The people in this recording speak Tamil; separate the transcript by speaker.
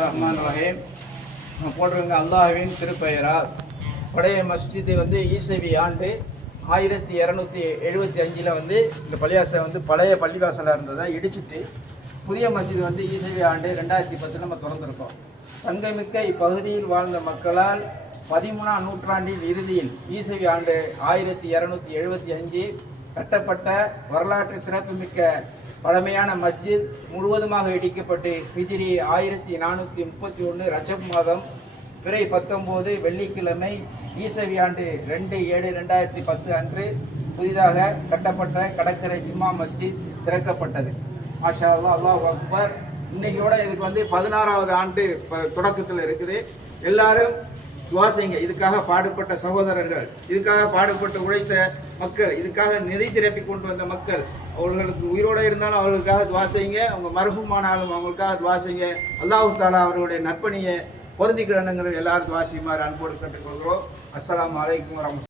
Speaker 1: ரஹ்மான் ரஹீம். போட்டிருங்க அல்லாஹ்வின் திருப்பெயரால். பழைய மஸ்ஜிது வந்து ஈசவி ஆண்டு ஆயிரத்தி இரநூத்தி எழுபத்தி அஞ்சில் வந்து இந்த பள்ளிவாசல் வந்து பழைய பள்ளிவாசலாக இருந்ததை இடிச்சிட்டு புதிய மஸ்ஜித் வந்து ஈசவி ஆண்டு ரெண்டாயிரத்தி பத்தில் நம்ம திறந்திருக்கோம். சங்கமிக்க இப்பகுதியில் வாழ்ந்த மக்களால் பதிமூணாம் நூற்றாண்டின் இறுதியில் ஈசவி ஆண்டு ஆயிரத்தி இரநூத்தி எழுபத்தி அஞ்சு கட்டப்பட்ட வரலாற்று சிறப்புமிக்க பழமையான மஸ்ஜித் முழுவதுமாக இடிக்கப்பட்டு ஹிஜ்ரி ஆயிரத்தி நானூற்றி முப்பத்தி ஒன்று ரஜப் மாதம் பிறை பத்தொம்போது வெள்ளிக்கிழமை ஈசவி ஆண்டு ரெண்டு ஏழு ரெண்டாயிரத்தி பத்து அன்று புதிதாக கட்டப்பட்ட கடற்கரை ஜும்மா மஸ்ஜித் திறக்கப்பட்டது. மாஷா அல்லா அல்லாஹ் அக்பர். இன்னைக்கோட இதுக்கு வந்து பதினாறாவது ஆண்டு ப- தொடக்கத்தில் இருக்குது. எல்லாரும் துவாசைங்க இதுக்காக பாடுபட்ட சகோதரர்கள் இதுக்காக பாடுபட்டு உழைத்த மக்கள் இதுக்காக நிதி திரப்பி கொண்டு வந்த மக்கள் அவர்களுக்கு உயிரோடு இருந்தாலும் அவர்களுக்காக துவாசைங்க அவங்க மரபுமானாலும் அவங்களுக்காக துவாசிங்க அல்லாஹு தாலா அவர்களுடைய நற்பணியை பொருந்திக்கிடணுங்கிற எல்லாரும் துவா அன்போடு கேட்டுக்கொள்கிறோம். அஸ்லாம் வலைக்கம் வரமத்து